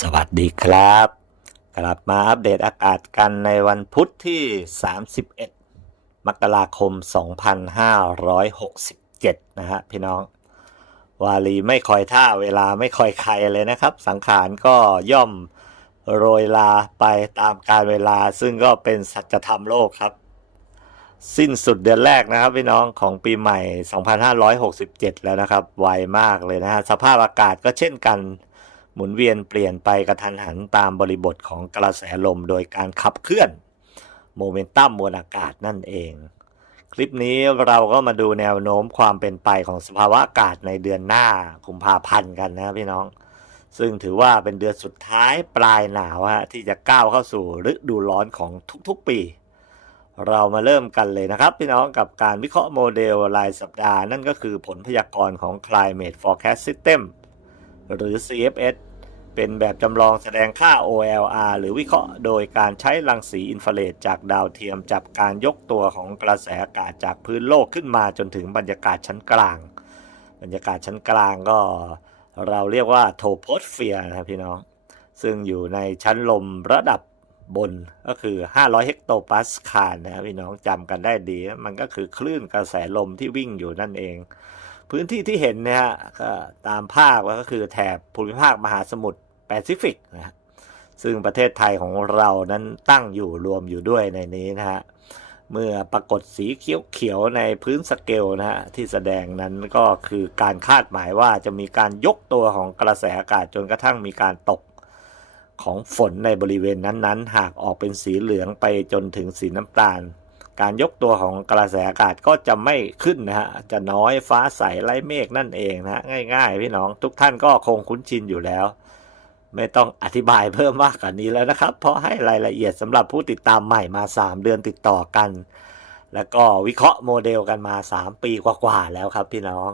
สวัสดีครับ กลับมาอัปเดตอากาศกันในวันพุธที่ 31 มกราคม 2567 นะฮะพี่น้อง วาลีไม่คอยท่าเวลาไม่คอยใครเลยนะครับ สังขารก็ย่อมโรยลาไปตามการเวลาซึ่งก็เป็นสัจธรรมโลกครับ สิ้นสุดเดือนแรกนะครับพี่น้องของปีใหม่ 2567 แล้วนะครับ ไวมากเลยนะฮะสภาพอากาศก็เช่นกัน หมุนเวียนเปลี่ยนไปกระทันหันตามบริบทของกระแสลมโดยการขับเคลื่อนโมเมนตัมมวลอากาศนั่นเอง คลิปนี้เราก็มาดูแนวโน้มความเป็นไปของสภาวะอากาศในเดือนหน้ากุมภาพันธ์กันนะพี่น้อง ซึ่งถือว่าเป็นเดือนสุดท้ายปลายหนาวฮะที่จะก้าวเข้าสู่ฤดูร้อนของทุกๆปี เรามาเริ่มกันเลยนะครับ พี่น้องกับการวิเคราะห์โมเดลรายสัปดาห์นั่นก็คือผลพยากรณ์ของ Climate Forecast System หรือ CFS เป็นแบบจำลองแสดงค่า OLR หรือวิเคราะห์โดยการใช้รังสีอินฟราเรดจากดาวเทียมจับการยกตัวของกระแสอากาศจากพื้นโลกขึ้นมาจนถึงบรรยากาศชั้นกลาง บรรยากาศชั้นกลางก็เราเรียกว่าโทโพสเฟียร์นะครับพี่น้อง ซึ่งอยู่ในชั้นลมระดับบนก็คือ 500 เฮกโตปาสคาลนะครับพี่น้องจำกันได้ดี มันก็คือคลื่นกระแสลมที่วิ่งอยู่นั่นเอง พื้นที่ที่เห็นเนี่ยฮะก็ตามภาคก็คือแถบภูมิภาคมหาสมุทร แปซิฟิกนะฮะซึ่งประเทศไทยของเรานั้นตั้งอยู่รวมอยู่ด้วยในนี้นะฮะเมื่อปรากฏสีเขียวๆในพื้นสเกลนะฮะที่แสดงนั้นก็คือการคาดหมายว่าจะมีการยกตัวของกระแสอากาศจนกระทั่งมีการตกของฝนในบริเวณนั้นๆ หากออกเป็นสีเหลืองไปจนถึงสีน้ำตาล การยกตัวของกระแสอากาศก็จะไม่ขึ้นนะฮะจะน้อยฟ้าใสไร้เมฆนั่นเองนะฮะง่าย ๆ พี่น้องทุกท่านก็คงคุ้นชินอยู่แล้ว ไม่ต้องอธิบายเพิ่มมากกว่านี้แล้วนะครับ เพราะให้รายละเอียดสำหรับผู้ติดตามใหม่มา 3 เดือนติดต่อกัน แล้วก็วิเคราะห์โมเดลกันมา 3 ปีกว่าๆแล้วครับพี่น้อง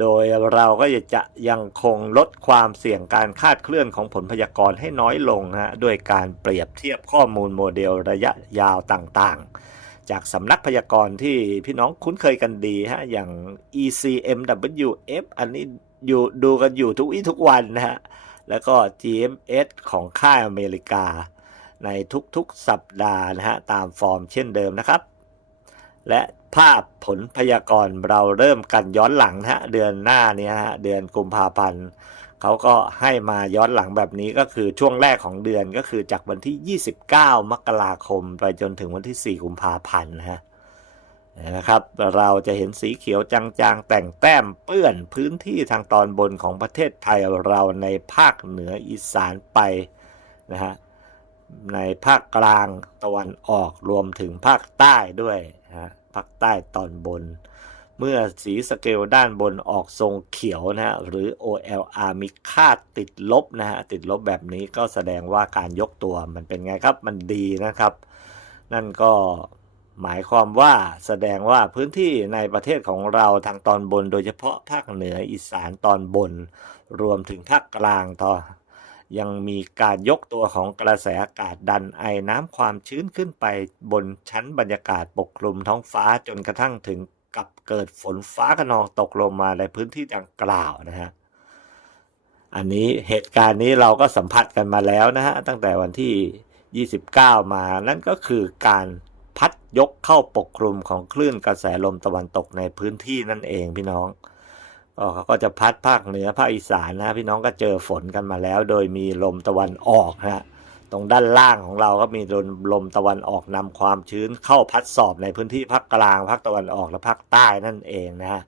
โดยเราก็จะยังคงลดความเสี่ยงการคาดเคลื่อนของผลพยากรณ์ให้น้อยลงฮะด้วยการเปรียบเทียบข้อมูลโมเดลระยะยาวต่างๆ จากสำนักพยากรณ์ที่พี่น้องคุ้นเคยกันดีฮะอย่าง ECMWF อันนี้อยู่ดูกันอยู่ทุกวี่ทุกวันนะฮะ แล้วก็ GMS ของค่ายอเมริกา ในทุกๆสัปดาห์นะฮะตามฟอร์มเช่นเดิมนะครับ และภาพผลพยากรณ์เราเริ่มกันย้อนหลังนะฮะเดือนหน้านี้ฮะเดือนกุมภาพันธ์เขาก็ให้มาย้อนหลังแบบนี้ก็คือช่วงแรกของเดือนก็คือจากวันที่ 29 มกราคม ไปจนถึงวันที่ 4 กุมภาพันธ์นะฮะ นะครับ เราจะเห็นสีเขียวจางๆ แต่งแต้มเปื้อนพื้นที่ทางตอนบนของประเทศไทยเราในภาคเหนืออีสานไปนะฮะในภาคกลางตะวันออกรวมถึงภาคใต้ด้วยนะฮะภาคใต้ตอนบน เมื่อสีสเกลด้านบนออกทรงเขียวนะฮะหรือ OLR มีค่าติดลบนะฮะติดลบแบบนี้ก็แสดงว่าการยกตัวมันเป็นไงครับมันดีนะครับ นั่นก็ หมายความว่าแสดงว่าพื้นที่ในประเทศของเราทางตอนบน โดยเฉพาะภาคเหนืออีสานตอนบน รวมถึงภาคกลางต่อ ยังมีการยกตัวของกระแสอากาศดันไอน้ำความชื้นขึ้นไปบนชั้นบรรยากาศปกคลุมท้องฟ้าจนกระทั่งถึงกับเกิดฝนฟ้าขนองตกลงมาในพื้นที่ดังกล่าวนะฮะอันนี้เหตุการณ์นี้เราก็สัมผัสกันมาแล้วนะฮะตั้งแต่วันที่ 29 มานั่นก็คือการ พัดยกเข้าปกคลุมของคลื่นกระแสลมตะวันตกในพื้นที่นั่นเองพี่น้องก็เขาก็จะพัดภาคเหนือภาคอีสานนะพี่น้องก็เจอฝนกันมาแล้ว โดยมีลมตะวันออกนะฮะตรงด้านล่างของเราก็มีลมลมตะวันออกนำความชื้นเข้าพัดสอบในพื้นที่ภาคกลางภาคตะวันออกและภาคใต้นั่นเองนะฮะ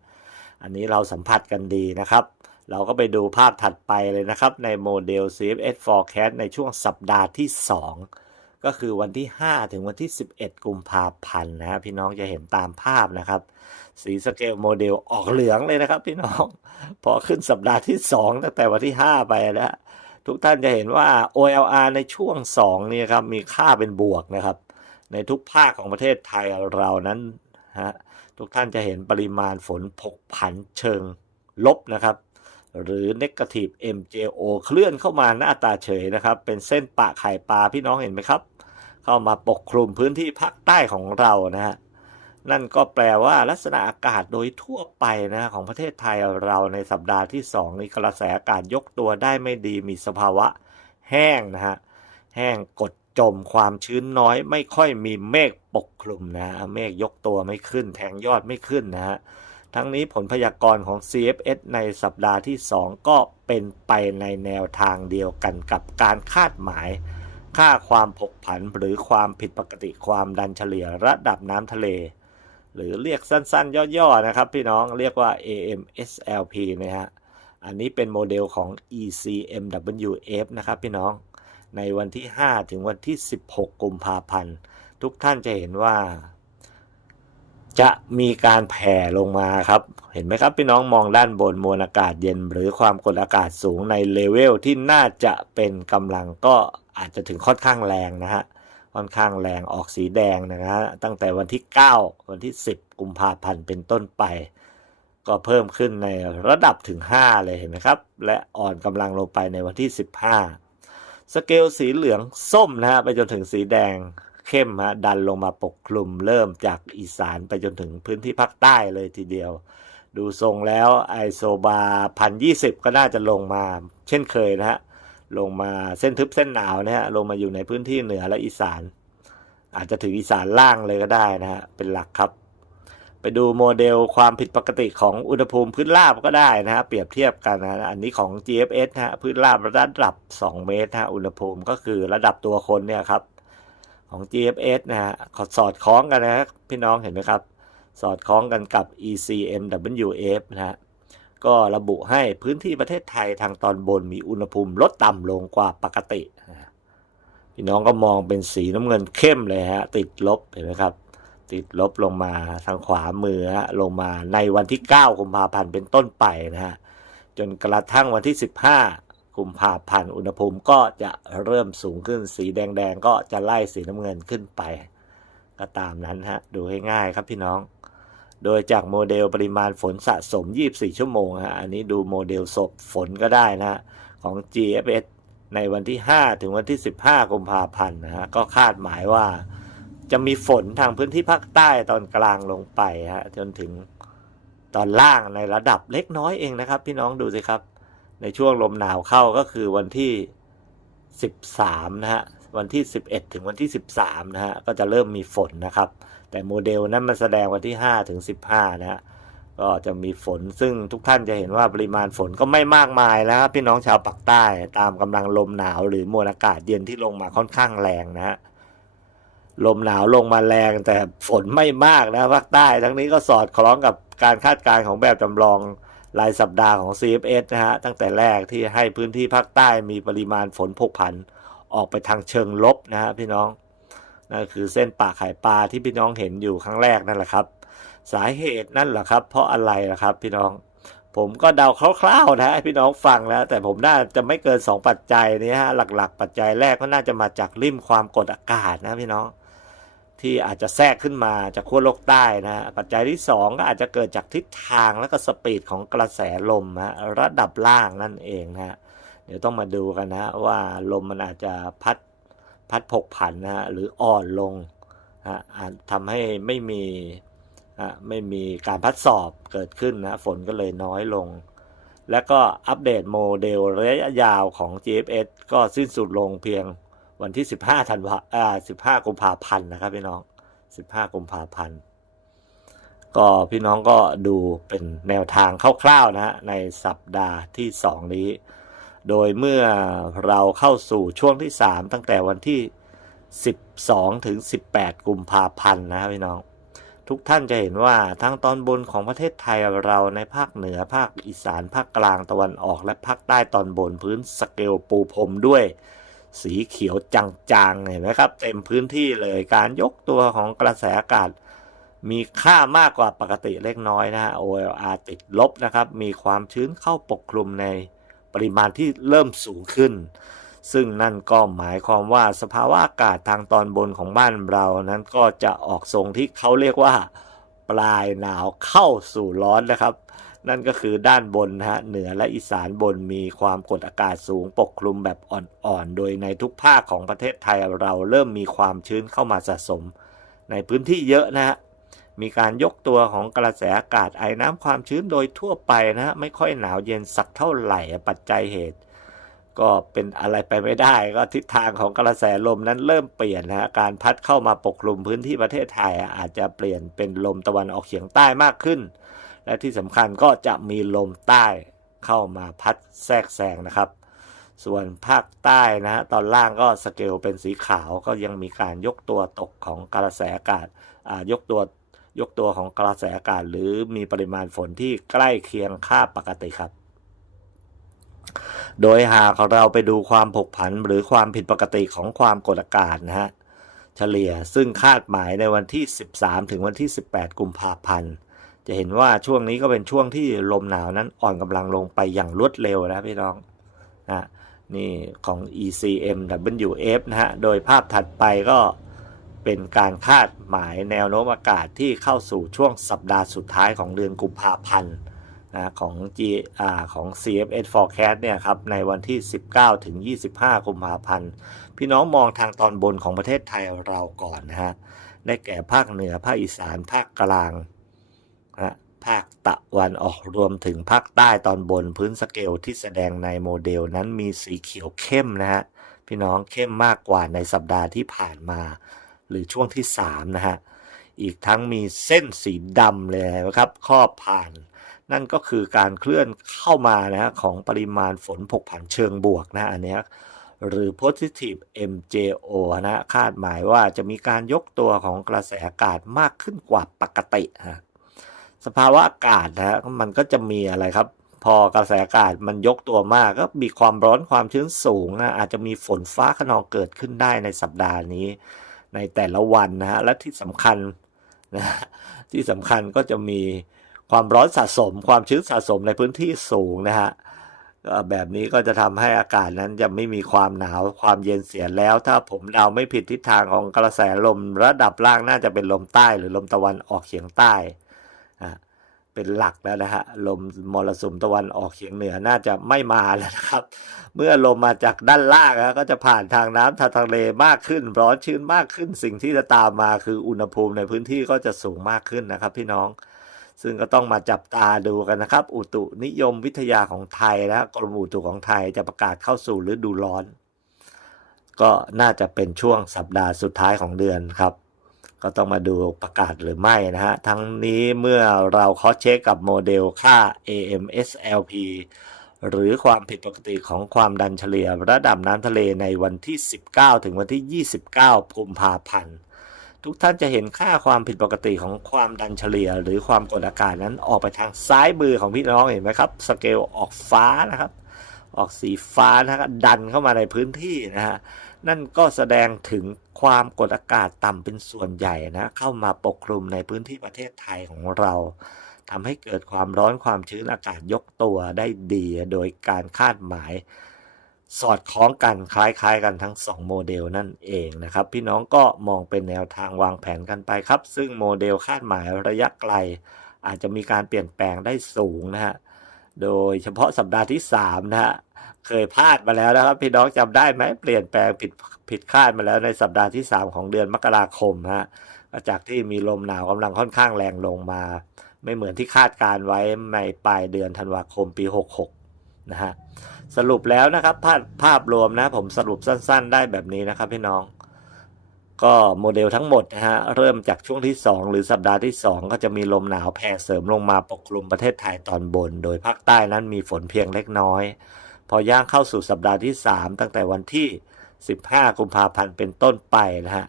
อันนี้เราสัมผัสกันดีนะครับ เราก็ไปดูภาพถัดไปเลยนะครับ ในโมเดล CFS Forecast ในช่วงสัปดาห์ที่ 2 ก็คือวันที่ 5 ถึงวันที่ 11 กุมภาพันธ์นะพี่น้องจะเห็นตามภาพนะครับ สีสเกลโมเดลออกเหลืองเลยนะครับ พี่น้อง พอขึ้นสัปดาห์ที่ 2 ตั้งแต่วันที่ 5 ไปแล้วทุกท่านจะเห็นว่า OLR ในช่วง 2 นี่ครับมีค่าเป็นบวกนะครับ ในทุกภาคของประเทศไทยเรานั้นฮะทุกท่านจะเห็นปริมาณฝนผกผันเชิงลบนะครับ หรือ negative MJO เคลื่อนเข้ามาหน้าตาเฉยนะครับ เป็นเส้นปะไข่ปลาพี่น้องเห็นไหมครับ เข้ามาปกคลุมพื้นที่ภาคใต้ของเรานะฮะนั่นก็แปลว่าลักษณะอากาศโดยทั่วไปนะของประเทศไทยเราในสัปดาห์ที่ 2 นี้กระแสอากาศยกตัวได้ไม่ดีมีสภาวะแห้งนะฮะแห้งกดจมความชื้นน้อย ไม่ค่อยมีเมฆปกคลุมนะฮะเมฆยกตัวไม่ขึ้น แทงยอดไม่ขึ้นนะฮะ ทั้งนี้ผลพยากรณ์ของ CFS ในสัปดาห์ที่ 2 ก็เป็นไปในแนวทางเดียวกันกับการคาดหมาย ค่าความผกผันหรือความผิดปกติความดันเฉลี่ยระดับน้ำทะเล หรือเรียกสั้นๆ ย่อๆ นะครับพี่น้องเรียกว่า AMSLP นะฮะอันนี้เป็นโมเดลของ ECMWF นะครับพี่น้อง ในวันที่ 5 ถึงวันที่ 16 กุมภาพันธ์ ทุกท่านจะเห็นว่า จะมีการแผ่ลงมาครับ เห็นไหมครับพี่น้องมองด้านบนมวลอากาศเย็น หรือความกดอากาศสูงในเลเวลที่น่าจะเป็นกำลังก็อาจจะถึงค่อนข้างแรงนะฮะค่อนข้างแรงออกสีแดงนะฮะตั้งแต่วันที่ 9 วันที่ 10 กุมภาพันธ์เป็นต้นไป ก็เพิ่มขึ้นในระดับถึง 5 เลยเห็นไหมครับ และอ่อนกำลังลงไปในวันที่ 15 สเกลสีเหลืองส้มนะฮะไปจนถึงสีแดง เข้มฮะดันลงมาปกคลุมเริ่มจากอีสานไปจนถึงพื้นที่ภาคใต้เลยทีเดียว ดูทรงแล้วไอโซบาพันยี่สิบก็น่าจะลงมา เช่นเคยนะฮะลงมาเส้นทึบเส้นหนาวนะฮะลงมาอยู่ในพื้นที่เหนือและอีสาน อาจจะถึงอีสานล่างเลยก็ได้นะฮะเป็นหลักครับ ไปดูโมเดลความผิดปกติของอุณหภูมิพื้นราบก็ได้นะฮะเปรียบเทียบกันนะอันนี้ของ GFS นะฮะพื้นราบระดับ 2 เมตรนะฮะอุณหภูมิก็คือระดับตัวคนเนี่ยครับ ของ GFS นะฮะขอสอดคล้องกันนะพี่น้องเห็นไหมครับ สอดคล้องกันกับ ECMWF นะฮะก็ระบุให้พื้นที่ประเทศไทยทางตอนบนมีอุณหภูมิลดต่ำลงกว่าปกติ พี่น้องก็มองเป็นสีน้ำเงินเข้มเลยฮะ ติดลบเห็นไหมครับ ติดลบลงมาทางขวามือฮะลงมาในวันที่9กุมภาพันธ์เป็นต้นไปนะฮะ จนกระทั่งวันที่ 15 กุมภาพันธ์อุณหภูมิก็จะเริ่มสูงขึ้นสีแดงๆ ก็จะไล่สีน้ำเงินขึ้นไป ก็ตามนั้นฮะ ดูให้ง่ายครับพี่น้อง โดยจากโมเดลปริมาณฝนสะสม 24 ชั่วโมงฮะ อันนี้ดูโมเดลศพฝนก็ได้นะฮะของ GFS ในวันที่ 5 ถึงวันที่ 15 กุมภาพันธ์นะฮะ ก็คาดหมายว่าจะมีฝนทางพื้นที่ภาคใต้ตอนกลางลงไปฮะจนถึงตอนล่างในระดับเล็กน้อยเองนะครับ พี่น้องดูสิครับ ในช่วงลมหนาวเข้าก็คือวันที่ 13 นะฮะ วันที่ 11 ถึงวันที่ 13 นะฮะ ก็จะเริ่มมีฝนนะครับ แต่โมเดลนั้นมันแสดงวันที่ 5 ถึง 15 นะฮะ ก็จะมีฝน ซึ่งทุกท่านจะเห็นว่าปริมาณฝนก็ไม่มากมายนะครับพี่น้องชาวปากใต้ตามกำลังลมหนาวหรือมวลอากาศเย็นที่ลงมาค่อนข้างแรงนะฮะลมหนาวลงมาแรงแต่ฝนไม่มากนะภาคใต้ ทั้งนี้ก็สอดคล้องกับการคาดการณ์ของแบบจำลอง รายสัปดาห์ของ CFS นะฮะตั้งแต่แรกที่ให้พื้นที่ภาคใต้มีปริมาณฝนผกผันออกไปทางเชิงลบนะฮะพี่น้องนั่นคือเส้นป่าไข่ปลาที่พี่น้องเห็นอยู่ครั้งแรกนั่นแหละครับ สาเหตุนั่นแหละครับ เพราะอะไรล่ะครับ พี่น้อง ผมก็เดาคร่าวๆนะให้พี่น้องฟังแล้ว แต่ผมน่าจะไม่เกิน 2 ปัจจัยนี้ฮะหลักๆ ปัจจัยแรกก็น่าจะมาจากริมความกดอากาศนะพี่น้อง ที่อาจจะแทรกขึ้นมาจากขั้วโลกใต้นะฮะปัจจัยที่ 2 ก็อาจจะเกิดจากทิศทางและก็สปีดของกระแสลมฮะระดับล่างนั่นเองนะฮะเดี๋ยวต้องมาดูกันนะว่าลมมันอาจจะพัดพัดผกผันนะฮะหรืออ่อนลงฮะอาจทำให้ไม่มีอะไม่มีการพัดสอบเกิดขึ้นนะฝนก็เลยน้อยลง แล้วก็อัปเดตโมเดลระยะยาวของ GFS ก็สิ้นสุดลงเพียง วันที่15ธันวาอ่า15กุมภาพันธ์นะครับพี่น้อง15กุมภาพันธ์ก็พี่น้องก็ดูเป็นแนวทางคร่าวๆนะฮะในสัปดาห์ที่2นี้ โดยเมื่อเราเข้าสู่ช่วงที่3ตั้งแต่วันที่12ถึง18กุมภาพันธ์นะครับพี่น้องทุกท่านจะเห็นว่าทั้งตอนบนของประเทศไทยเราในภาคเหนือภาคอีสานภาคกลางตะวันออกและภาคใต้ตอนบนพื้นสเกลปูพรมด้วย สีเขียวจางๆเห็นไหมครับ เต็มพื้นที่เลยการยกตัวของกระแสอากาศ มีค่ามากกว่าปกติเล็กน้อยนะฮะ OLR ติดลบนะครับ มีความชื้นเข้าปกคลุมในปริมาณที่เริ่มสูงขึ้น ซึ่งนั่นก็หมายความว่าสภาวะอากาศทางตอนบนของบ้านเรานั้นก็จะออกทรงที่เขาเรียกว่า ปลายหนาวเข้าสู่ร้อนนะครับ นั่นก็คือด้านบนนะฮะเหนือและอีสานบนมีความกดอากาศสูงปกคลุมแบบอ่อนๆ โดยในทุกภาคของประเทศไทยเราเริ่มมีความชื้นเข้ามาสะสม ในพื้นที่เยอะนะฮะมีการยกตัวของกระแสอากาศไอน้ำความชื้นโดยทั่วไปนะฮะไม่ค่อยหนาวเย็นสักเท่าไหร่ปัจจัยเหตุ ก็เป็นอะไรไปไม่ได้ ก็ทิศทางของกระแสลมนั้นเริ่มเปลี่ยนนะฮะการพัดเข้ามาปกคลุมพื้นที่ประเทศไทยอาจจะเปลี่ยนเป็นลมตะวันออกเฉียงใต้มากขึ้น และที่สำคัญก็จะมีลมใต้เข้ามาพัดแทรกแซงนะครับ ส่วนภาคใต้นะฮะตอนล่างก็สเกลเป็นสีขาวก็ยังมีการยกตัวตกของกระแสอากาศยกตัวยกตัวของกระแสอากาศ หรือมีปริมาณฝนที่ใกล้เคียงค่าปกติครับ โดยหากเราไปดูความผกผันหรือความผิดปกติของความกดอากาศนะฮะเฉลี่ยซึ่งคาดหมายในวันที่ 13 ถึงวันที่ 18 กุมภาพันธ์ จะเห็นว่าช่วงนี้ก็เป็นช่วงที่ลมหนาวนั้นอ่อนกำลังลงไปอย่างรวดเร็วนะพี่น้องนะนี่ของ ECMWF นะฮะ โดยภาพถัดไปก็เป็นการคาดหมายแนวโน้มอากาศที่เข้าสู่ช่วงสัปดาห์สุดท้ายของเดือนกุมภาพันธ์นะของ G อ่าของ CFS Forecast เนี่ยครับในวันที่ 19 ถึง 25กุมภาพันธ์พี่น้องมองทางตอนบนของประเทศไทยเราก่อนนะฮะ ได้แก่ภาคเหนือ ภาคอีสาน ภาคกลาง นะภาคตะวันออกรวมถึงภาคใต้ตอนบนพื้นสเกลที่แสดงในโมเดลนั้นมีสีเขียวเข้มนะฮะพี่น้องเข้มมากกว่าในสัปดาห์ที่ผ่านมา หรือช่วงที่ 3 นะฮะ อีกทั้งมีเส้นสีดำเลยนะครับครอบผ่าน นั่นก็คือการเคลื่อนเข้ามานะฮะของปริมาณฝนผกผันเชิงบวกนะอันนี้หรือ positive MJO นะคาดหมายว่าจะมีการยกตัวของกระแสอากาศมากขึ้นกว่าปกติฮะ สภาวะอากาศนะฮะมันก็จะมีอะไรครับ พอกระแสอากาศมันยกตัวมากก็มีความร้อนความชื้นสูงนะอาจจะมีฝนฟ้าขนองเกิดขึ้นได้ในสัปดาห์นี้ ในแต่ละวันนะฮะและที่สำคัญนะที่สำคัญก็จะมีความร้อนสะสม ความชื้นสะสมในพื้นที่สูงนะฮะแบบนี้ก็จะทำให้อากาศนั้นจะไม่มีความหนาวความเย็นเสียแล้ว ถ้าผมเดาไม่ผิดทิศทางของกระแสลมระดับล่างน่าจะเป็นลมใต้หรือลมตะวันออกเฉียงใต้ เป็นหลักแล้วนะฮะลมมรสุมตะวันออกเฉียงเหนือน่าจะไม่มาแล้วนะครับ เมื่อลมมาจากด้านล่างนะก็จะผ่านทางน้ำทางทะเลมากขึ้น ร้อนชื้นมากขึ้น สิ่งที่จะตามมาคืออุณหภูมิในพื้นที่ก็จะสูงมากขึ้นนะครับ พี่น้อง ซึ่งก็ต้องมาจับตาดูกันนะครับ อุตุนิยมวิทยาของไทยนะกรมอุตุของไทยจะประกาศเข้าสู่ฤดูร้อน ก็น่าจะเป็นช่วงสัปดาห์สุดท้ายของเดือนครับ ก็ต้องมาดูประกาศหรือไม่นะฮะ ทั้งนี้เมื่อเราคอเช็คกับโมเดลค่า AMSLP หรือความผิดปกติของความดันเฉลี่ยระดับน้ำทะเลในวันที่ 19 ถึงวันที่ 29กุมภาพันธ์ ทุกท่านจะเห็นค่าความผิดปกติของความดันเฉลี่ย หรือความกดอากาศนั้นออกไปทางซ้ายมือของพี่น้องเห็นไหมครับ สเกลออกฟ้านะครับ ออกสีฟ้านะครับดันเข้ามาในพื้นที่นะฮะ นั่นก็แสดงถึงความกดอากาศต่ำเป็นส่วนใหญ่นะเข้ามาปกคลุมในพื้นที่ประเทศไทยของเราทำให้เกิดความร้อนความชื้นอากาศยกตัวได้ดีโดยการคาดหมาย สอดคล้องกันคล้ายๆกันทั้ง 2 โมเดลนั่นเองนะครับ พี่น้องก็มองเป็นแนวทางวางแผนกันไปครับ ซึ่งโมเดลคาดหมายระยะไกล อาจจะมีการเปลี่ยนแปลงได้สูงนะฮะโดยเฉพาะสัปดาห์ที่3นะฮะ เคยพลาดมาแล้วนะครับ พี่น้องจำได้ไหมเปลี่ยนแปลงผิดผิดคาดมาแล้วในสัปดาห์ที่ 3 ของเดือนมกราคมฮะจากที่มีลมหนาวกำลังค่อนข้างแรงลงมา ไม่เหมือนที่คาดการไว้ในปลายเดือนธันวาคมปี 66 นะฮะสรุปแล้วนะครับภาพภาพรวมนะผมสรุปสั้น ๆ ได้แบบนี้นะครับพี่น้องก็โมเดลทั้งหมดนะฮะเริ่มจากช่วงที่ 2 หรือสัปดาห์ที่ 2 ก็จะมีลมหนาวแผ่เสริมลงมาปกคลุมประเทศไทยตอนบน โดยภาคใต้นั้นมีฝนเพียงเล็กน้อย พอย่างเข้าสู่สัปดาห์ที่ 3 ตั้งแต่วันที่ 15 กุมภาพันธ์เป็นต้นไปนะฮะ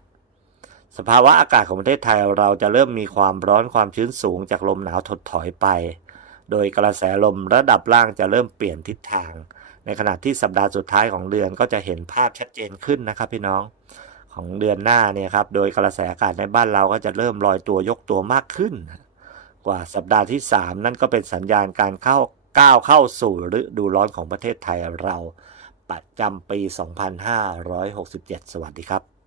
สภาวะอากาศของประเทศไทยเราจะเริ่มมีความร้อนความชื้นสูงจากลมหนาวถดถอยไป โดยกระแสลมระดับล่างจะเริ่มเปลี่ยนทิศทาง ในขณะที่สัปดาห์สุดท้ายของเดือนก็จะเห็นภาพชัดเจนขึ้นนะครับพี่น้องของเดือนหน้าเนี่ยครับ โดยกระแสอากาศในบ้านเราก็จะเริ่มลอยตัวยกตัวมากขึ้น กว่าสัปดาห์ที่ 3 นั่นก็เป็นสัญญาณการเข้า ก้าวเข้าสู่ฤดูร้อนของประเทศไทยเราประจำปี 2567 สวัสดีครับ